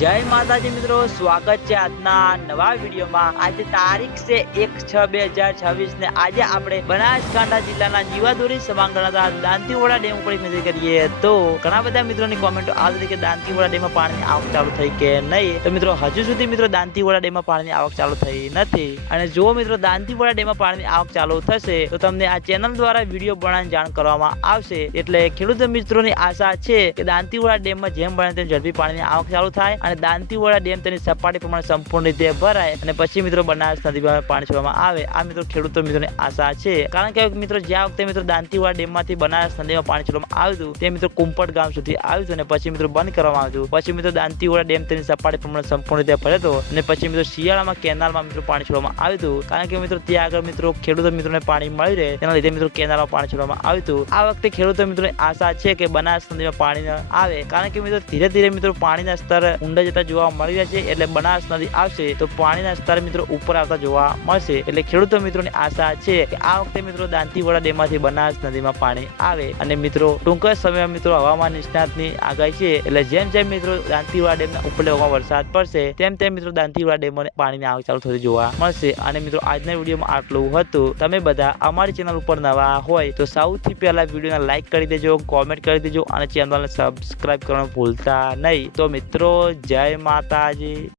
जय माताजी मित्रों, स्वागत है આજના નવા વિડીયોમાં। આજે તારીખ છે 1/6/2026 ને આજે આપણે બનાસકાંઠા જિલ્લાના જીવાદોરી સમાંગ ગણાતા દાંતીવાડા ડેમ ઉપર એક નજર કરીએ તો ઘણા બધા મિત્રોની કોમેન્ટો આવી હતી કે દાંતીવાડા ડેમમાં પાણીની આવક ચાલુ થઈ કે નહીં। તો મિત્રો હજુ સુધી મિત્રો દાંતીવાડા ડેમમાં પાણીની આવક ચાલુ થઈ નથી અને જો મિત્રો દાંતીવાડા ડેમમાં પાણીની આવક ચાલુ થશે તો તમને આ ચેનલ દ્વારા વિડીયો બનાવીને જાણ કરવામાં આવશે। એટલે ખેડૂત મિત્રોની આશા છે કે દાંતીવાડા ડેમમાં જેમ બને તેમ ઝડપી પાણીની આવક ચાલુ થાય અને દાંતીવાડા ડેમ તેની સપાટી પ્રમાણે સંપૂર્ણ રીતે ભરાય અને પછી મિત્રો બનાસ નદીમાં પાણી છોડવામાં આવે। આ મિત્રો ખેડૂતો મિત્રોની આશા છે, કારણ કે મિત્રો જ્યાં વખતે મિત્રો દાંતીવાડા ડેમમાંથી બનાસ નદીમાં પાણી છોડવામાં આવ્યું તે મિત્રો કુંપટ ગામ સુધી આવ્યું અને પછી મિત્રો બંધ કરવામાં આવ્યું। પછી મિત્રો દાંતીવાડા ડેમ તેની સપાટી પ્રમાણે સંપૂર્ણ રીતે ભરાતો અને પછી મિત્રો શિયાળામાં કેનાલમાં મિત્રો પાણી છોડવામાં આવ્યું, કારણ કે મિત્રો ત્યાં આગળ મિત્રો ખેડૂતો મિત્રોને પાણી મળી રહે તેના લીધે મિત્રો કેનાલમાં પાણી છોડવામાં આવ્યું। આ વખતે ખેડૂતો મિત્રોની આશા છે કે બનાસ નદીમાં પાણી આવે, કારણ કે મિત્રો ધીરે ધીરે મિત્રો પાણીના સ્તર ઊંડા જતા જોવા મળી રહ્યા છે। એટલે બનાસ નદી આવશે તો પાણીના સ્તર મિત્રો ઉપર આવતા જોવા મળશે। એટલે ખેડૂતો મિત્રોની આશા છે કે આ વખતે મિત્રો દાંતીવાડા ડેમમાંથી બનાસ નદીમાં પાણી આવે અને મિત્રો ટૂંક જ સમયમાં મિત્રો હવામાન નિષ્ણાતની આગાહી છે, એટલે જેમ જેમ મિત્રો દાંતીવાડા ડેમના ઉપરના ભાગમાં વરસાદ પડશે તેમ તેમ મિત્રો દાંતીવાડા ડેમમાં પાણીની આવક ચાલુ થતી જોવા મળશે। અને મિત્રો આજના વિડીયોમાં આટલું હતું। તમે બધા અમારી ચેનલ ઉપર નવા હોય તો સૌથી પહેલા વિડીયોને લાઈક કરી દેજો, કોમેન્ટ કરી દેજો અને ચેનલને સબસ્ક્રાઇબ કરવાનું ભૂલતા નહીં। તો મિત્રો જય માતાજી।